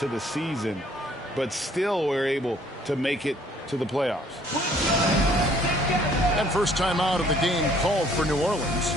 to the season, but still were able to make it to the playoffs. And first time out of the game called for New Orleans.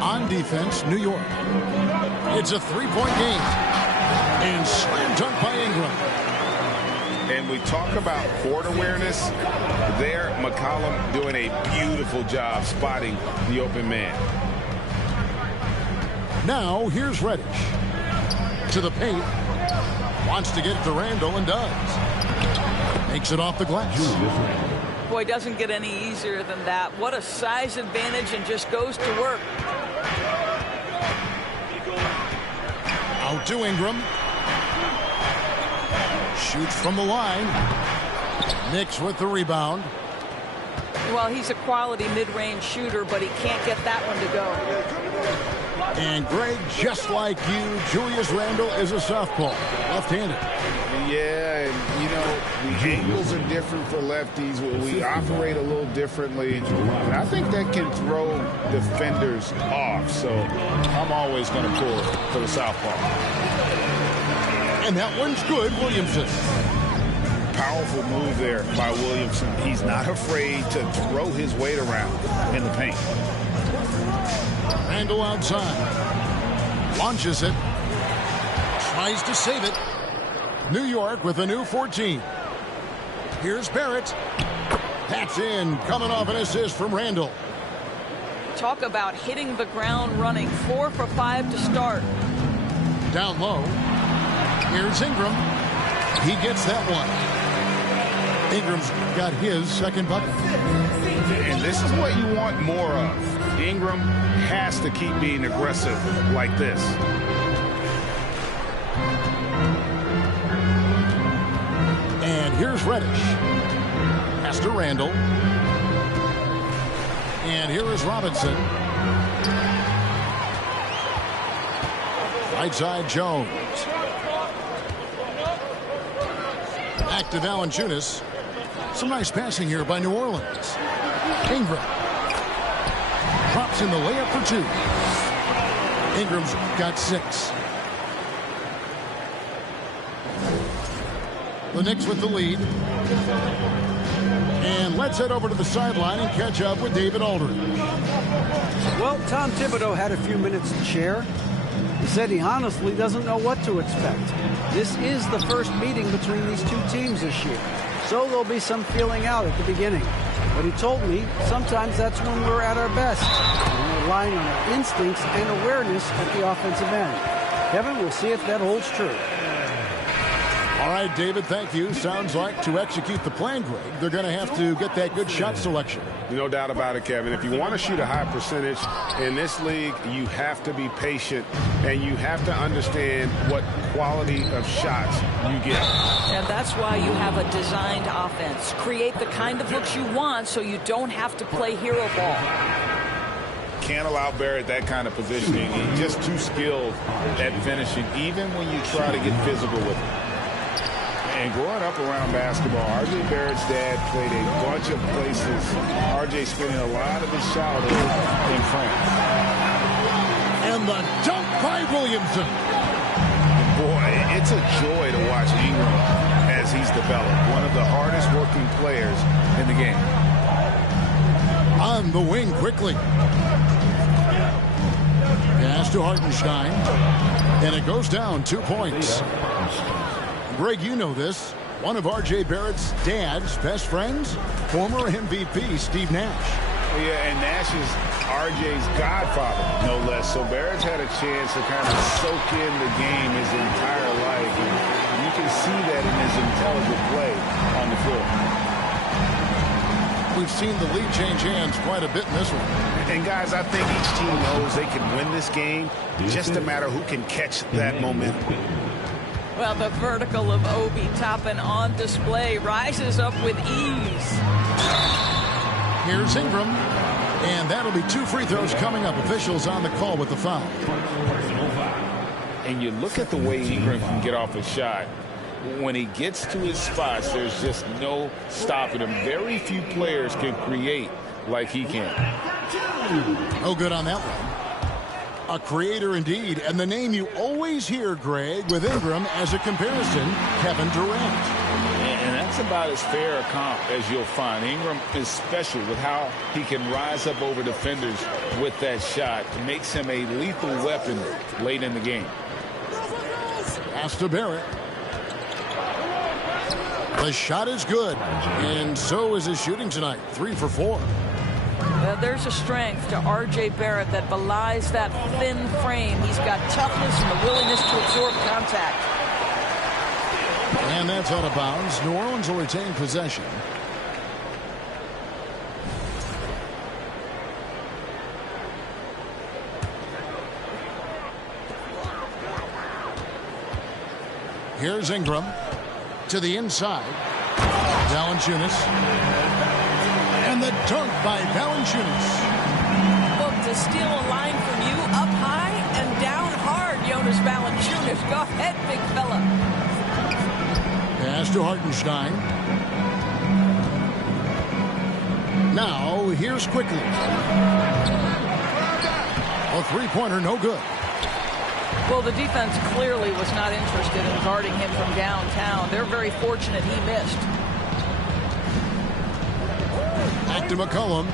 On defense, New York. It's a three-point game. And slam dunk by Ingram. And we talk about court awareness. There, McCollum doing a beautiful job spotting the open man. Now, here's Reddish. To the paint. Wants to get it to Randall and does. Makes it off the glass. Boy, doesn't get any easier than that. What a size advantage, and just goes to work. Out to Ingram. Shoots from the line. Knicks with the rebound. Well, he's a quality mid-range shooter, but he can't get that one to go. And Greg, just like you, Julius Randle is a southpaw, left-handed. Yeah, and you know, the angles are different for lefties. We operate a little differently. And I think that can throw defenders off. So I'm always going to pull for the southpaw. And that one's good, Williamson. Powerful move there by Williamson. He's not afraid to throw his weight around in the paint. Randall outside. Launches it. Tries to save it. New York with a new 14. Here's Barrett. That's in. Coming off an assist from Randall. Talk about hitting the ground running. 4 for 5 to start. Down low. Here's Ingram. He gets that one. Ingram's got his second bucket. And this is what you want more of. Ingram has to keep being aggressive like this. And here's Reddish. Pass to Randall. And here is Robinson. Right side, Jones. Back to Valanciunas. Some nice passing here by New Orleans. Ingram. Drops in the layup for 2. Ingram's got 6. The Knicks with the lead. And let's head over to the sideline and catch up with David Aldridge. Well, Tom Thibodeau had a few minutes to share. He said he honestly doesn't know what to expect. This is the first meeting between these two teams this year, so there'll be some feeling out at the beginning. But he told me sometimes that's when we're at our best, when we're relying on our instincts and awareness at the offensive end. Kevin, we'll see if that holds true. All right, David, thank you. Sounds like to execute the plan, Greg, they're going to have to get that good shot selection. No doubt about it, Kevin. If you want to shoot a high percentage in this league, you have to be patient, and you have to understand what quality of shots you get. And that's why you have a designed offense. Create the kind of looks you want so you don't have to play hero ball. can't allow Barrett that kind of positioning. He's just too skilled at finishing, even when you try to get physical with him. And growing up around basketball, R.J. Barrett's dad played a bunch of places. R.J. spending a lot of his childhood in France. And the dunk by Williamson. Boy, it's a joy to watch Ingram as he's developed. One of the hardest working players in the game. On the wing quickly. Pass to Hartenstein. And it goes down 2 points. Greg, you know this. One of R.J. Barrett's dad's best friends, former MVP Steve Nash. Yeah, and Nash is R.J.'s godfather, no less. So Barrett's had a chance to kind of soak in the game his entire life. And you can see that in his intelligent play on the floor. We've seen the lead change hands quite a bit in this one. And, guys, I think each team knows they can win this game. Just a matter who can catch that momentum. Well, the vertical of Obi Toppin on display rises up with ease. Here's Ingram. And that'll be 2 free throws coming up. Officials on the call with the foul. And you look at the way Ingram can get off a shot. When he gets to his spots, there's just no stopping him. Very few players can create like he can. No good on that one. A creator indeed, and the name you always hear, Greg, with Ingram as a comparison, Kevin Durant. And that's about as fair a comp as you'll find. Ingram is special with how he can rise up over defenders with that shot. It makes him a lethal weapon late in the game. Pass to Barrett. The shot is good, and so is his shooting tonight. 3 for 4. There's a strength to R.J. Barrett that belies that thin frame. He's got toughness and the willingness to absorb contact. And that's out of bounds. New Orleans will retain possession. Here's Ingram to the inside. Valanciunas. And the dunk by Valanciunas. Look, to steal a line from you up high and down hard, Jonas Valanciunas. Go ahead, big fella. Pass to Hartenstein. Now, here's quickly. A three-pointer, no good. Well, the defense clearly was not interested in guarding him from downtown. They're very fortunate he missed. Back to McCollum.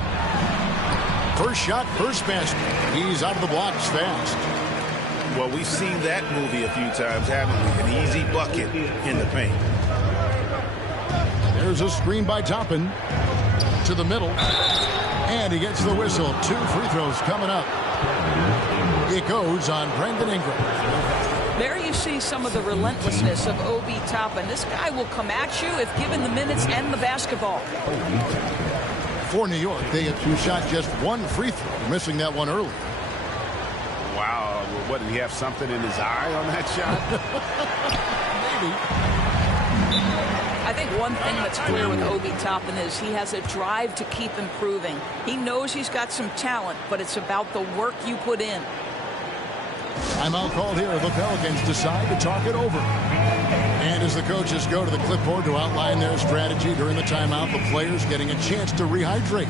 First shot, first basket. He's out of the blocks fast. Well, we've seen that movie a few times, haven't we? An easy bucket in the paint. There's a screen by Toppin to the middle. And he gets the whistle. 2 free throws coming up. It goes on Brandon Ingram. There you see some of the relentlessness of Obi Toppin. This guy will come at you if given the minutes and the basketball. For New York, they have shot just 1 free throw, missing that one early. Wow. What, did he have something in his eye on that shot? Maybe. I think one thing that's clear with Obi Toppin is he has a drive to keep improving. He knows he's got some talent, but it's about the work you put in. Timeout called here. The Pelicans decide to talk it over. And as the coaches go to the clipboard to outline their strategy during the timeout, the players getting a chance to rehydrate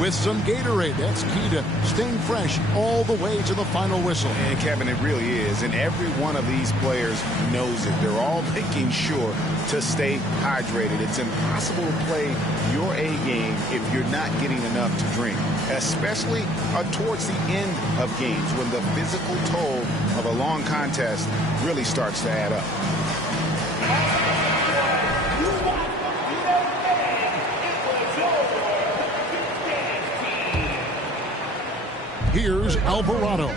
with some Gatorade. That's key to staying fresh all the way to the final whistle. And Kevin, it really is. And every one of these players knows it. They're all making sure to stay hydrated. It's impossible to play your A game if you're not getting enough to drink, especially towards the end of games when the physical toll of a long contest really starts to add up. Here's Alvarado.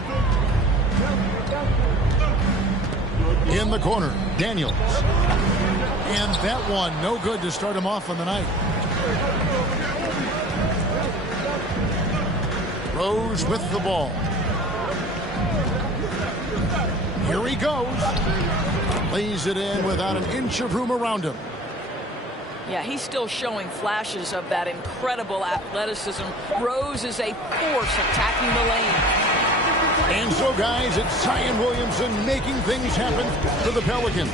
In the corner, Daniels. And that one, no good to start him off on the night. Rose with the ball. Here he goes. Lays it in without an inch of room around him. Yeah, he's still showing flashes of that incredible athleticism. Rose is a force attacking the lane. And so, guys, it's Zion Williamson making things happen for the Pelicans.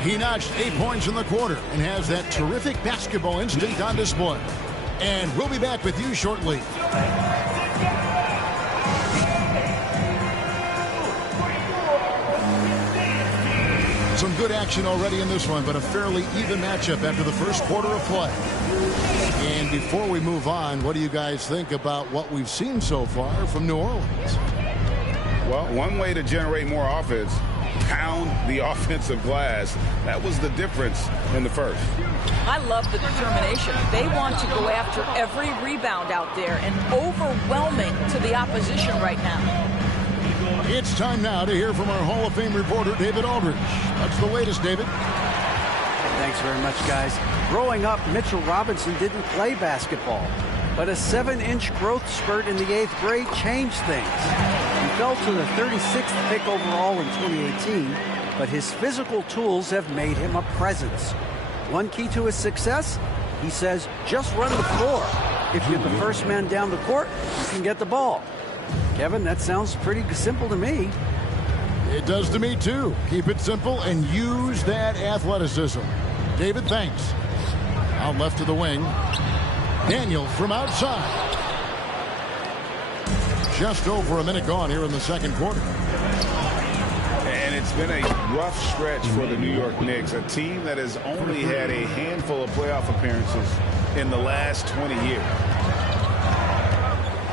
He notched 8 points in the quarter and has that terrific basketball instinct on display. And we'll be back with you shortly. Some good action already in this one, but a fairly even matchup after the first quarter of play. And before we move on, what do you guys think about what we've seen so far from New Orleans? Well, one way to generate more offense, pound the offensive glass. That was the difference in the first. I love the determination. They want to go after every rebound out there and overwhelming to the opposition right now. It's time now to hear from our Hall of Fame reporter, David Aldridge. What's the latest, David? Thanks very much, guys. Growing up, Mitchell Robinson didn't play basketball, but a 7-inch growth spurt in the 8th grade changed things. He fell to the 36th pick overall in 2018, but his physical tools have made him a presence. One key to his success, he says, just run the floor. If you're the first man down the court, you can get the ball. Kevin, that sounds pretty simple to me. It does to me, too. Keep it simple and use that athleticism. David, thanks. Out left to the wing. Daniel from outside. Just over a minute gone here in the second quarter. And it's been a rough stretch for the New York Knicks, a team that has only had a handful of playoff appearances in the last 20 years.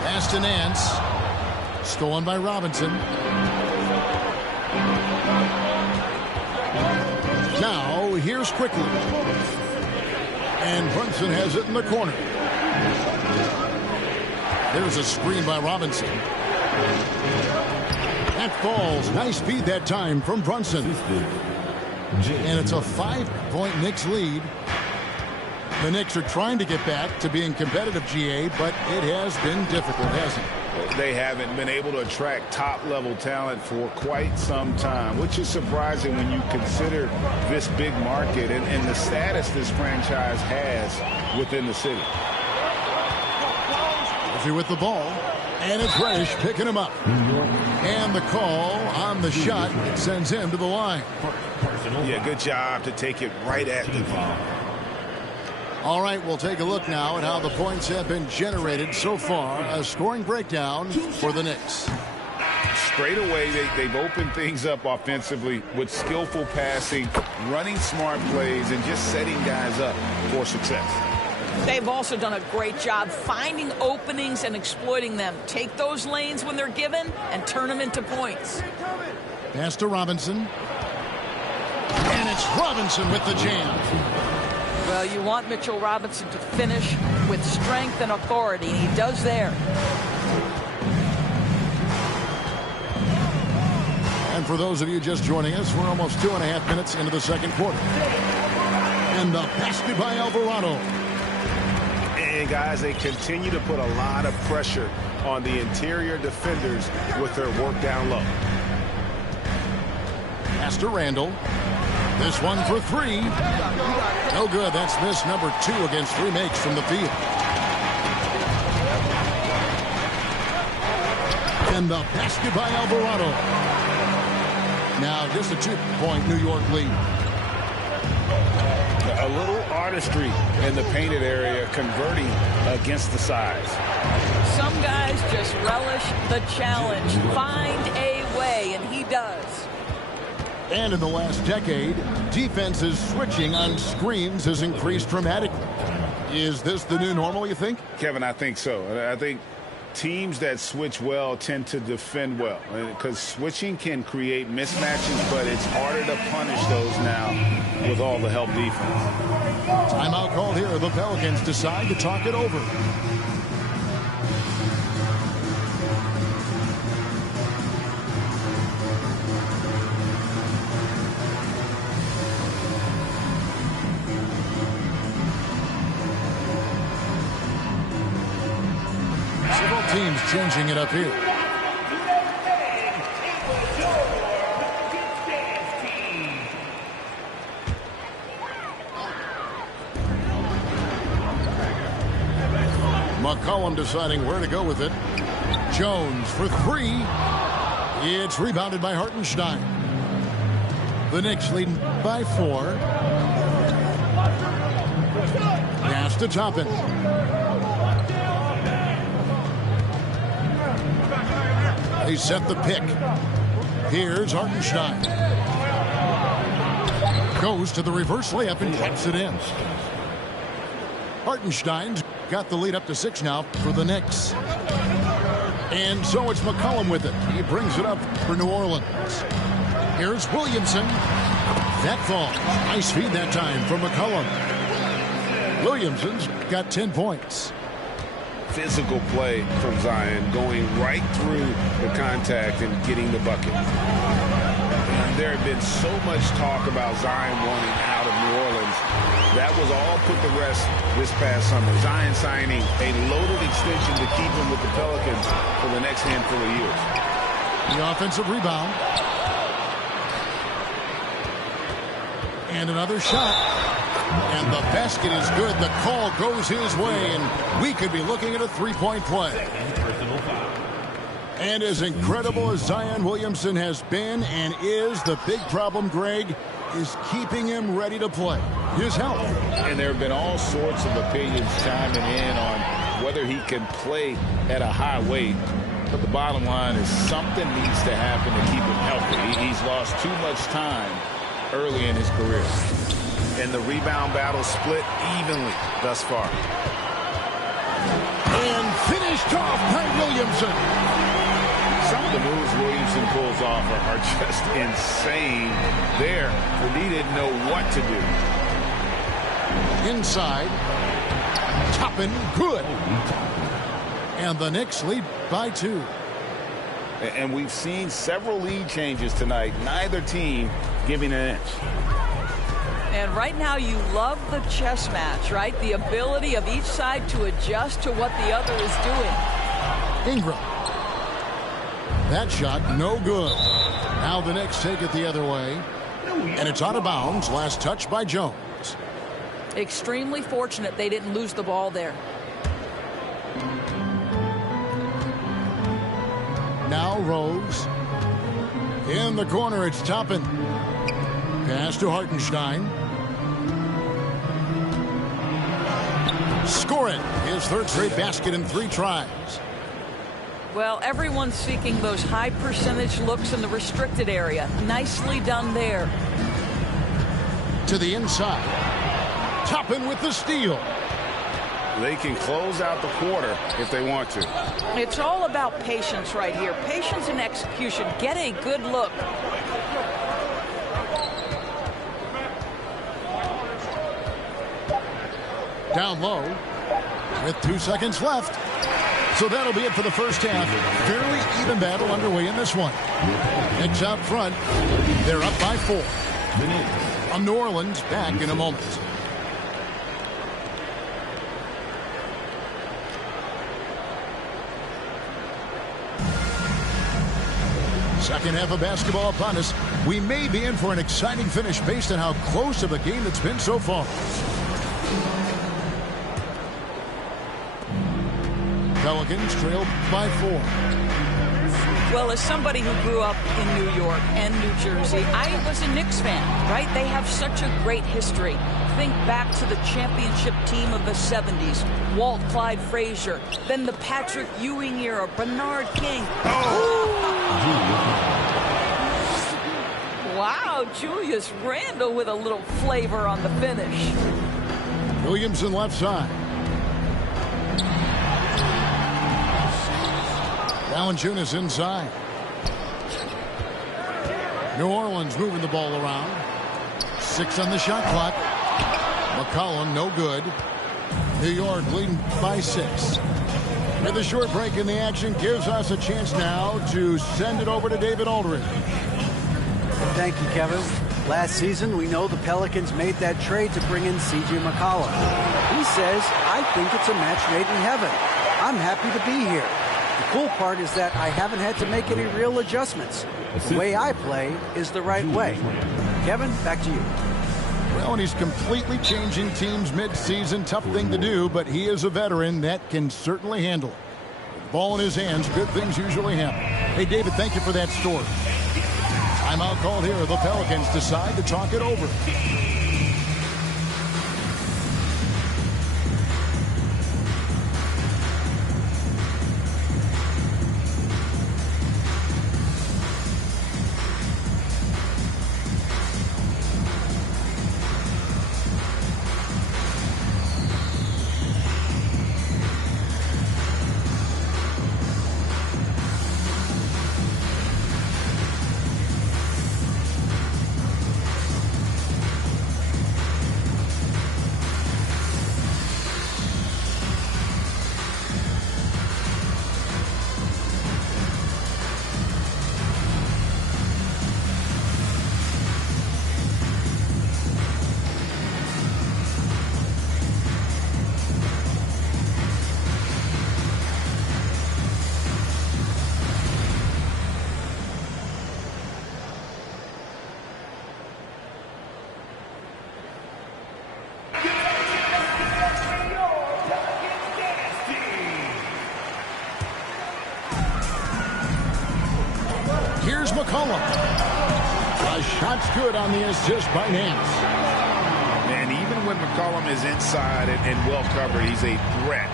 Pass to Nance. Stolen by Robinson. Now, here's Quickly. And Brunson has it in the corner. There's a screen by Robinson. That falls. Nice feed that time from Brunson. And it's a 5-point Knicks lead. The Knicks are trying to get back to being competitive, GA, but it has been difficult, hasn't it? They haven't been able to attract top-level talent for quite some time, which is surprising when you consider this big market and the status this franchise has within the city. Murphy with the ball, and it's Reddish picking him up. And the call on the shot sends him to the line. Yeah, good job to take it right at the ball. All right, we'll take a look now at how the points have been generated so far. A scoring breakdown for the Knicks. Straight away, they've opened things up offensively with skillful passing, running smart plays, and just setting guys up for success. They've also done a great job finding openings and exploiting them. Take those lanes when they're given and turn them into points. Pass to Robinson. And it's Robinson with the jam. Well, you want Mitchell Robinson to finish with strength and authority, and he does there. And for those of you just joining us, we're almost 2.5 minutes into the second quarter. And the basket by Alvarado. And guys, they continue to put a lot of pressure on the interior defenders with their work down low. Pass to Randall. This one for three. No good. That's miss number 2 against 3 makes from the field. And the basket by Alvarado. Now just a 2-point New York lead. A little artistry in the painted area, converting against the size. Some guys just relish the challenge. Find a way, and he does. And in the last decade, defenses switching on screens has increased dramatically. Is this the new normal, you think? Kevin, I think so. I think teams that switch well tend to defend well, because switching can create mismatches, but it's harder to punish those now with all the help defense. Timeout called here. The Pelicans decide to talk it over. Teams changing it up here. McCollum deciding where to go with it. Jones for three. It's rebounded by Hartenstein. The Knicks leading by 4. Pass to Toppin. They set the pick. Here's Hartenstein. Goes to the reverse layup and taps it in. Hartenstein's got the lead up to 6 now for the Knicks. And so it's McCollum with it. He brings it up for New Orleans. Here's Williamson. That falls. Nice feed that time from McCollum. Williamson's got 10 points. Physical play from Zion, going right through the contact and getting the bucket. There had been so much talk about Zion wanting out of New Orleans. That was all put to rest this past summer. Zion signing a loaded extension to keep him with the Pelicans for the next handful of years. The offensive rebound. And another shot. And the basket is good. The call goes his way, and we could be looking at a three-point play. And as incredible as Zion Williamson has been and is, the big problem, Greg, is keeping him ready to play. His health. And there have been all sorts of opinions chiming in on whether he can play at a high weight. But the bottom line is something needs to happen to keep him healthy. He's lost too much time early in his career. And the rebound battle split evenly thus far. And finished off by Williamson. Some of the moves Williamson pulls off are just insane there, but he didn't know what to do. Inside. Toppin, good. And the Knicks lead by 2. And we've seen several lead changes tonight. Neither team giving an inch. And right now you love the chess match, right? The ability of each side to adjust to what the other is doing. Ingram. That shot no good. Now the Knicks take it the other way. And it's out of bounds. Last touch by Jones. Extremely fortunate they didn't lose the ball there. Now Rose. In the corner, it's Toppin. Pass to Hartenstein. Score it. His third straight basket in 3 tries. Well, everyone's seeking those high percentage looks in the restricted area. Nicely done there. To the inside. Toppin with the steal. They can close out the quarter if they want to. It's all about patience right here. Patience and execution. Get a good look. Down low with 2 seconds left. So that'll be it for the first half. Fairly even battle underway in this one. Knicks out front. They're up by 4. On New Orleans, back in a moment. Second half of basketball upon us. We may be in for an exciting finish based on how close of a game it's been so far. Pelicans trail by 4. Well, as somebody who grew up in New York and New Jersey, I was a Knicks fan, right? They have such a great history. Think back to the championship team of the 70s. Walt Clyde Frazier. Then the Patrick Ewing era. Bernard King. Wow, Julius Randle with a little flavor on the finish. Williamson left side. Valanciunas inside. New Orleans moving the ball around. 6 on the shot clock. McCollum no good. New York leading by 6. With a short break in the action gives us a chance now to send it over to David Aldridge. Thank you, Kevin. Last season, we know the Pelicans made that trade to bring in C.J. McCollum. He says, I think it's a match made in heaven. I'm happy to be here. The cool part is that I haven't had to make any real adjustments. The way I play is the right way. Kevin, back to you. Well, and he's completely changing teams mid-season. Tough thing to do, but he is a veteran that can certainly handle it. With the ball in his hands, good things usually happen. Hey, David, thank you for that story. Timeout called here. The Pelicans decide to talk it over. Here's McCollum. A shot's good on the assist by Nance. And even when McCollum is inside and well covered, he's a threat.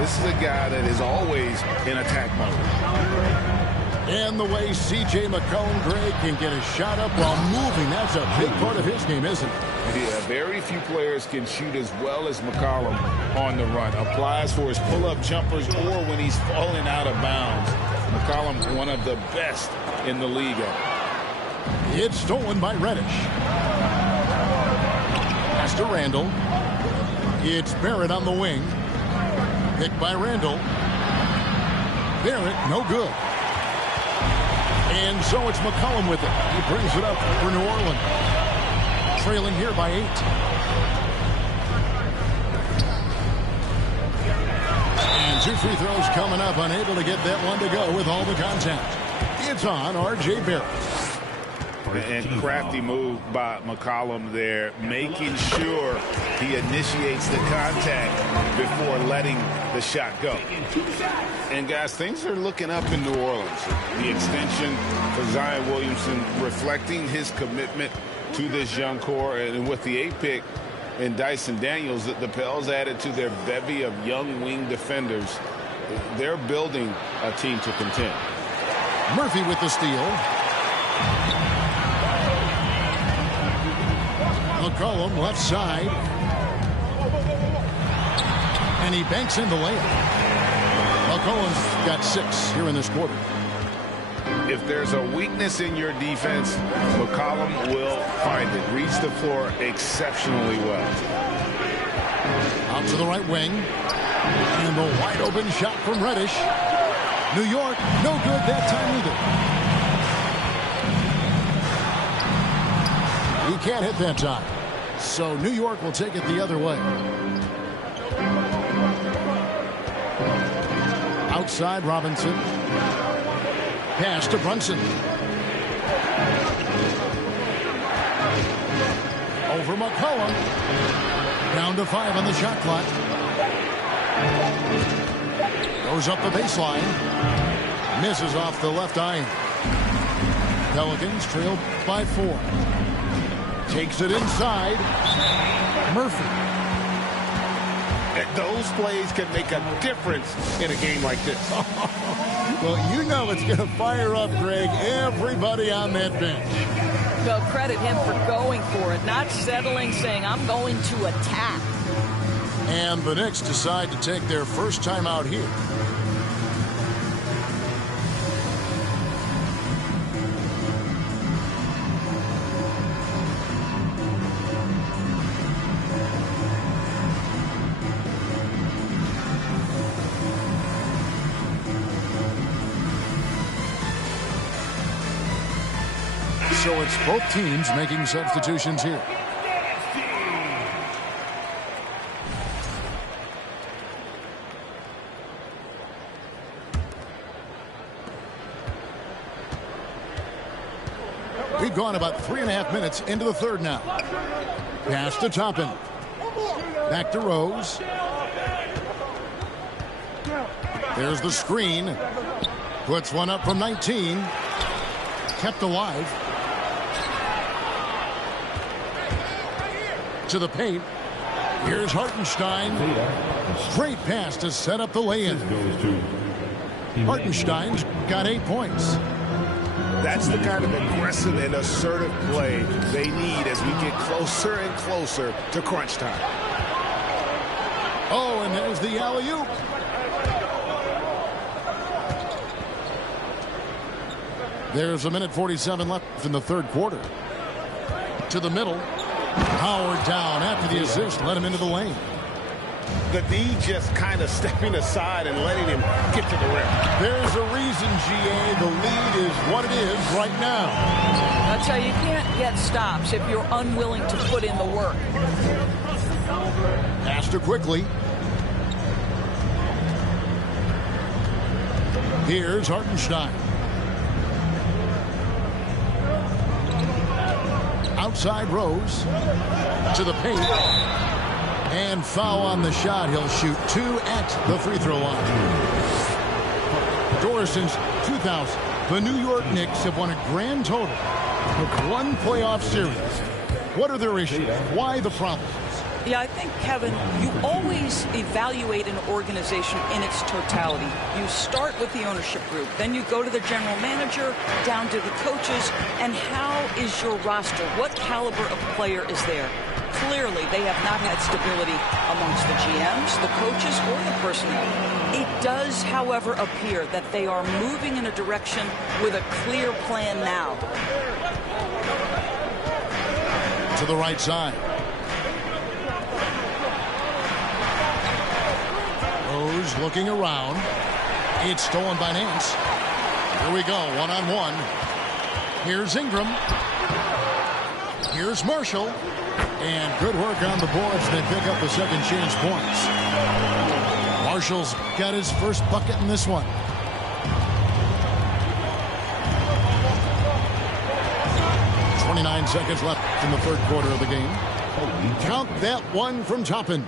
This is a guy that is always in attack mode. And the way C.J. McCollum, Greg, can get a shot up while moving, that's a big part of his game, isn't it? Yeah, very few players can shoot as well as McCollum on the run. Applies for his pull-up jumpers or when he's falling out of bounds. McCollum, one of the best in the league. It's stolen by Reddish. Pass to Randall. It's Barrett on the wing. Picked by Randall. Barrett, no good. And so it's McCollum with it. He brings it up for New Orleans. Trailing here by 8. And 2 free throws coming up. Unable to get that one to go with all the contact. It's on R.J. Barrett. And crafty move by McCollum there, making sure he initiates the contact before letting the shot go. And guys, things are looking up in New Orleans. The extension for Zion Williamson reflecting his commitment to this young core, and with the 8th pick in Dyson Daniels, the Pels added to their bevy of young wing defenders. They're building a team to contend. Murphy with the steal. McCollum left side. And he banks in the layup. McCollum's got 6 here in this quarter. If there's a weakness in your defense, McCollum will find it. Reads the floor exceptionally well. Out to the right wing. And the wide open shot from Reddish. New York, no good that time either. He can't hit that time. So New York will take it the other way. Outside Robinson. Pass to Brunson. Over McCollum. Down to 5 on the shot clock. Goes up the baseline. Misses off the left iron. Pelicans trail by 4. Takes it inside. Murphy. And those plays can make a difference in a game like this. Well, you know it's going to fire up, Greg, everybody on that bench. Well, credit him for going for it, not settling, saying, I'm going to attack. And the Knicks decide to take their first time out here. So it's both teams making substitutions here. We've gone about 3.5 minutes into the third now. Pass to Toppin. Back to Rose. There's the screen. Puts one up from 19. Kept alive. To the paint. Here's Hartenstein. Great pass to set up the lay-in. Hartenstein's got 8 points. That's the kind of aggressive and assertive play they need as we get closer and closer to crunch time. Oh, and there's the alley-oop. There's a minute 47 left in the third quarter. To the middle. Howard down after the assist. Let him into the lane. The D just kind of stepping aside and letting him get to the rim. There's a reason, GA. The lead is what it is right now. That's how you can't get stops if you're unwilling to put in the work. Master quickly. Here's Hartenstein. Outside Rose. To the paint. And foul on the shot. He'll shoot 2 at the free throw line. Doris, since 2000, the New York Knicks have won a grand total of 1 playoff series. What are their issues? Why the problems? Yeah, I think, Kevin, you always evaluate an organization in its totality. You start with the ownership group, then you go to the general manager, down to the coaches, and how is your roster? What caliber of player is there? Clearly, they have not had stability amongst the GMs, the coaches, or the personnel. It does, however, appear that they are moving in a direction with a clear plan now. To the right side. Rose looking around. It's stolen by Nance. Here we go, one-on-one. Here's Ingram. Here's Marshall. And good work on the boards. They pick up the second chance points. Marshall's got his first bucket in this one. Seconds left in the third quarter of the game. Count that one from Toppin.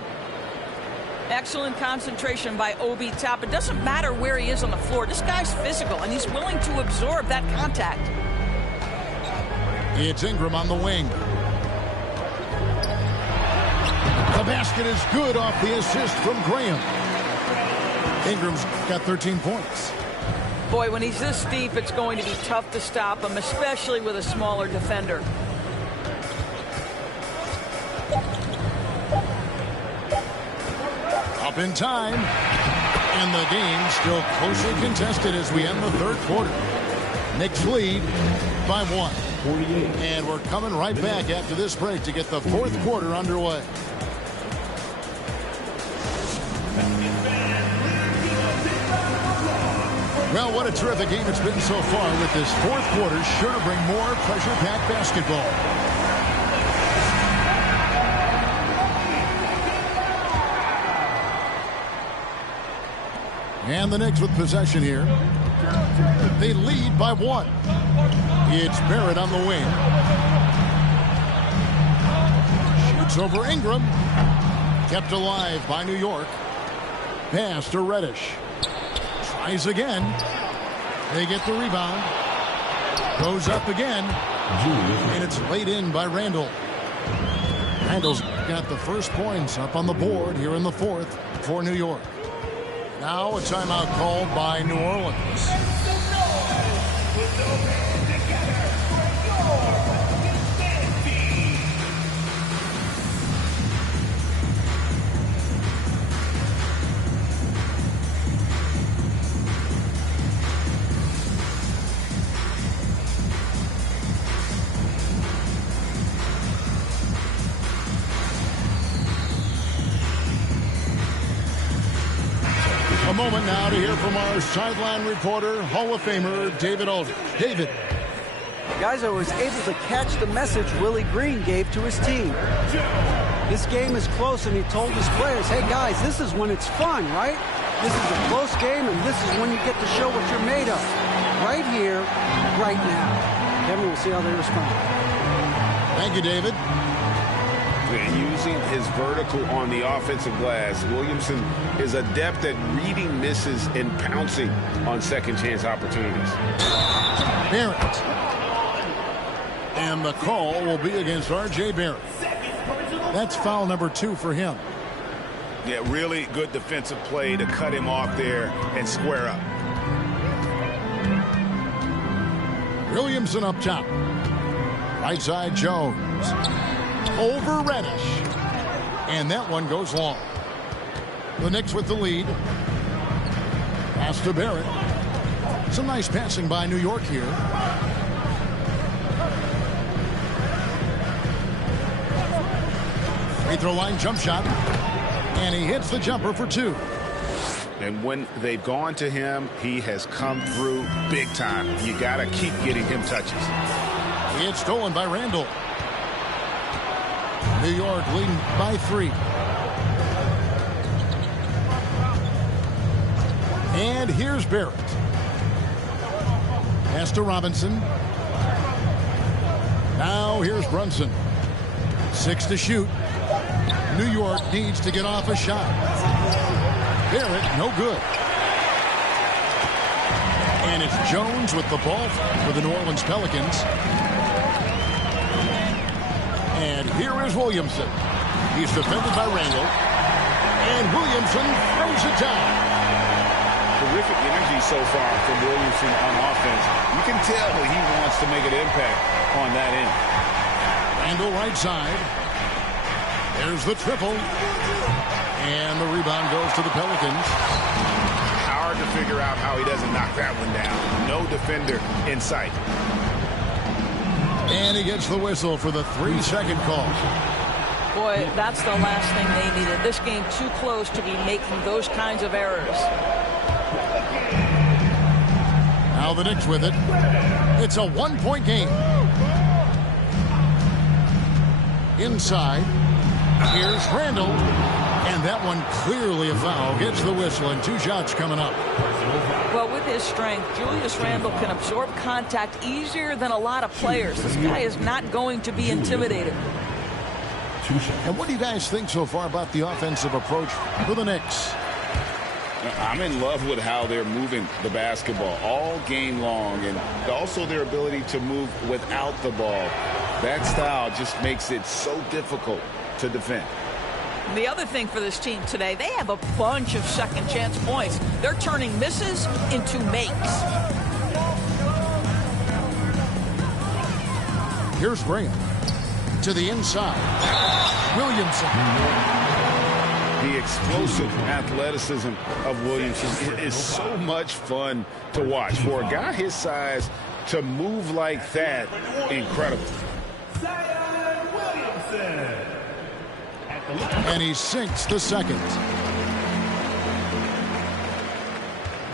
Excellent concentration by Obi Toppin. It doesn't matter where he is on the floor. This guy's physical, and he's willing to absorb that contact. It's Ingram on the wing. The basket is good off the assist from Graham. Ingram's got 13 points. Boy, when he's this deep, it's going to be tough to stop him, especially with a smaller defender. Up in time. And the game still closely contested as we end the third quarter. Knicks lead by 1. 48. And we're coming right back after this break to get the fourth quarter underway. Well, what a terrific game it's been so far, with this fourth quarter sure to bring more pressure-packed basketball. And the Knicks with possession here. They lead by 1. It's Barrett on the wing. Shoots over Ingram. Kept alive by New York. Pass to Reddish. Tries again. They get the rebound. Goes up again. And it's laid in by Randall. Randall's got the first points up on the board here in the fourth for New York. Now a timeout called by New Orleans. A moment now to hear from our sideline reporter, Hall of Famer David Aldridge. David. Guys, I was able to catch the message Willie Green gave to his team. This game is close, and he told his players, hey guys, this is when it's fun, right? This is a close game, and this is when you get to show what you're made of. Right here, right now. Kevin, we'll see how they respond. Thank you, David. And using his vertical on the offensive glass, Williamson is adept at reading misses and pouncing on second chance opportunities. Barrett. And the call will be against R.J. Barrett. That's foul number 2 for him. Yeah, really good defensive play to cut him off there and square up. Williamson up top. Right side Jones. Over Reddish. And that one goes long. The Knicks with the lead. Pass to Barrett. Some nice passing by New York here. Free throw line jump shot. And he hits the jumper for 2. And when they've gone to him, he has come through big time. You got to keep getting him touches. It's stolen by Randall. New York leading by 3. And here's Barrett. Pass to Robinson. Now here's Brunson. 6 to shoot. New York needs to get off a shot. Barrett, no good. And it's Jones with the ball for the New Orleans Pelicans. And here is Williamson. He's defended by Randall. And Williamson throws it down. Terrific energy so far from Williamson on offense. You can tell that he wants to make an impact on that end. Randall right side. There's the triple. And the rebound goes to the Pelicans. Hard to figure out how he doesn't knock that one down. No defender in sight. And he gets the whistle for the 3-second call. Boy, that's the last thing they needed. This game too close to be making those kinds of errors. Now the Knicks with it. It's a 1-point game. Inside. Here's Randall. And that one clearly a foul. Gets the whistle and 2 shots coming up. Well, with his strength, Julius Randle can absorb contact easier than a lot of players. This guy is not going to be intimidated. And what do you guys think so far about the offensive approach for the Knicks? I'm in love with how they're moving the basketball all game long, and also their ability to move without the ball. That style just makes it so difficult to defend. The other thing for this team today, they have a bunch of second chance points. They're turning misses into makes. Here's Graham to the inside. Williamson. The explosive athleticism of Williamson is so much fun to watch. For a guy his size to move like that, incredible. And he sinks the second.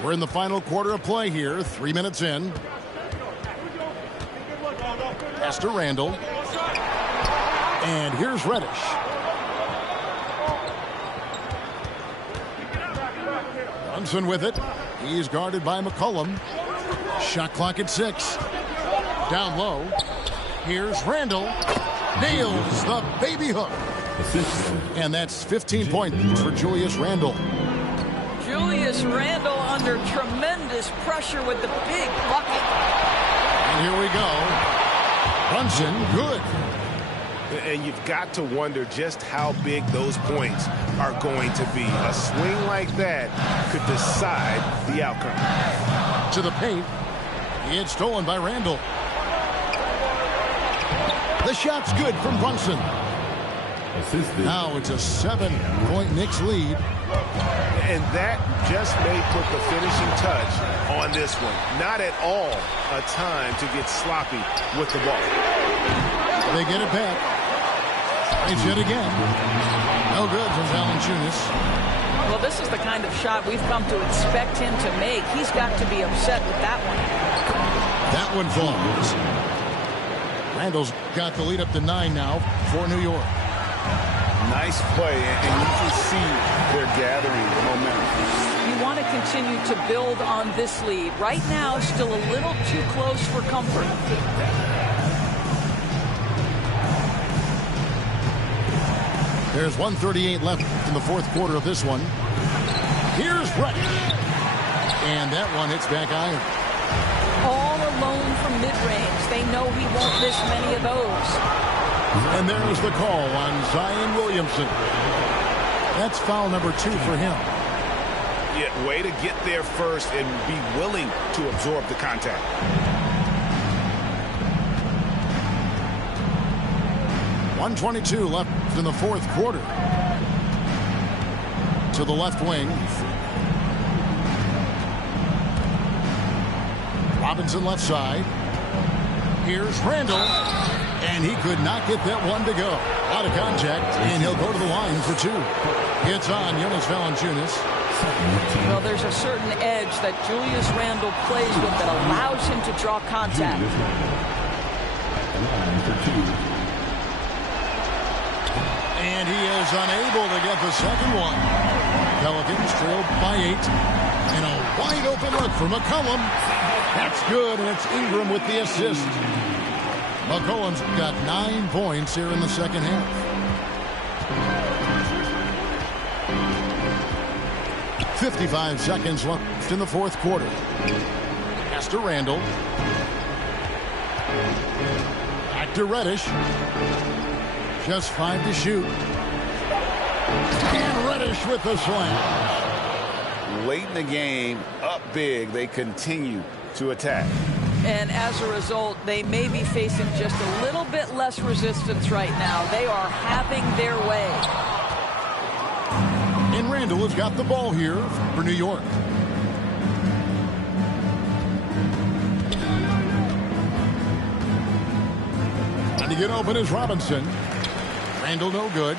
We're in the final quarter of play here. 3 minutes in. Pass to Randall. And here's Reddish. Brunson with it. He's guarded by McCollum. Shot clock at 6. Down low. Here's Randall. Nails the baby hook. And that's 15 points for Julius Randle. Julius Randle under tremendous pressure with the big bucket. And here we go. Brunson, good. And you've got to wonder just how big those points are going to be. A swing like that could decide the outcome. To the paint. It's stolen by Randall. The shot's good from Brunson. Now it's a 7-point Knicks lead. And that just may put the finishing touch on this one. Not at all a time to get sloppy with the ball. They get it back. It's yet again. No good from Valanciunas. Well, this is the kind of shot we've come to expect him to make. He's got to be upset with that one. That one falls. Randall's got the lead up to 9 now for New York. Nice play, and you can see they're gathering momentum. You want to continue to build on this lead. Right now, still a little too close for comfort. There's 1:38 left in the fourth quarter of this one. Here's Reddish. And that one hits back iron. All alone from mid-range. They know he won't miss many of those. And there's the call on Zion Williamson. That's foul number 2 for him. Yeah, way to get there first and be willing to absorb the contact. .122 left in the fourth quarter. To the left wing. Robinson left side. Here's Randall. And he could not get that one to go. Out of contact, and he'll go to the line for 2. It's on Jonas Valanciunas. Well, there's a certain edge that Julius Randle plays with that allows him to draw contact. And he is unable to get the second one. Pelicans trailed by 8. And a wide open look for McCollum. That's good, and it's Ingram with the assist. McCollum's got 9 points here in the second half. 55 seconds left in the fourth quarter. Pass to Randall. Back to Reddish. Just 5 to shoot. And Reddish with the slam. Late in the game, up big, they continue to attack. And as a result, they may be facing just a little bit less resistance right now. They are having their way. And Randall has got the ball here for New York. And to get open is Robinson. Randall no good.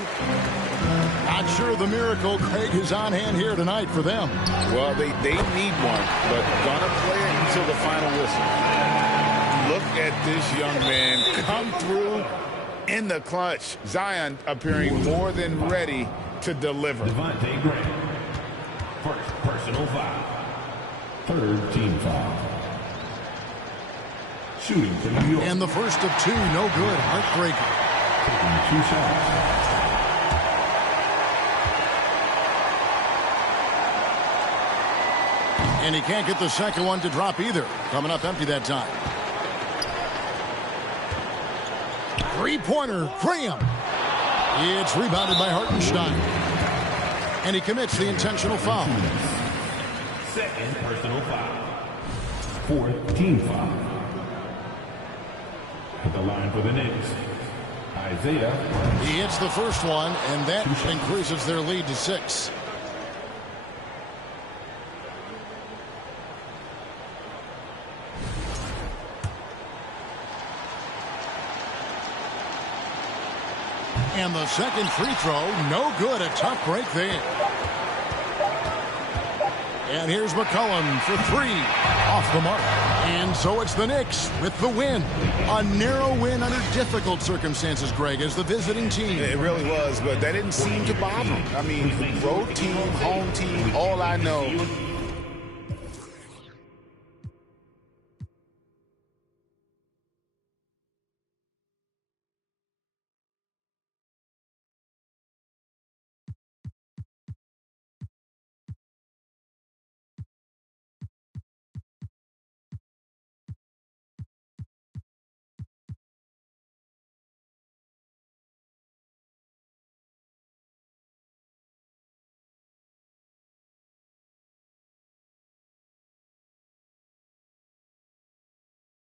Not sure the miracle, Craig, is on hand here tonight for them. Well, they need one, but gonna play it until the final whistle. Look at this young man come through in the clutch. Zion appearing more than ready to deliver. Devontae Graham. First personal foul. Third team foul. Shooting for New York. And the first of 2, no good. Heartbreaker. Taking 2 shots. And he can't get the second one to drop either. Coming up empty that time. Three-pointer, Graham. It's rebounded by Hartenstein. And he commits the intentional foul. Second personal foul. Fourth team foul. At the line for the Knicks, Isaiah. He hits the first one, and that increases their lead to 6. And the second free throw, no good. A tough break there. And here's McCollum for 3. Off the mark. And so it's the Knicks with the win. A narrow win under difficult circumstances, Greg, as the visiting team. It really was, but that didn't seem to bother them. I mean, road team, home team, all I know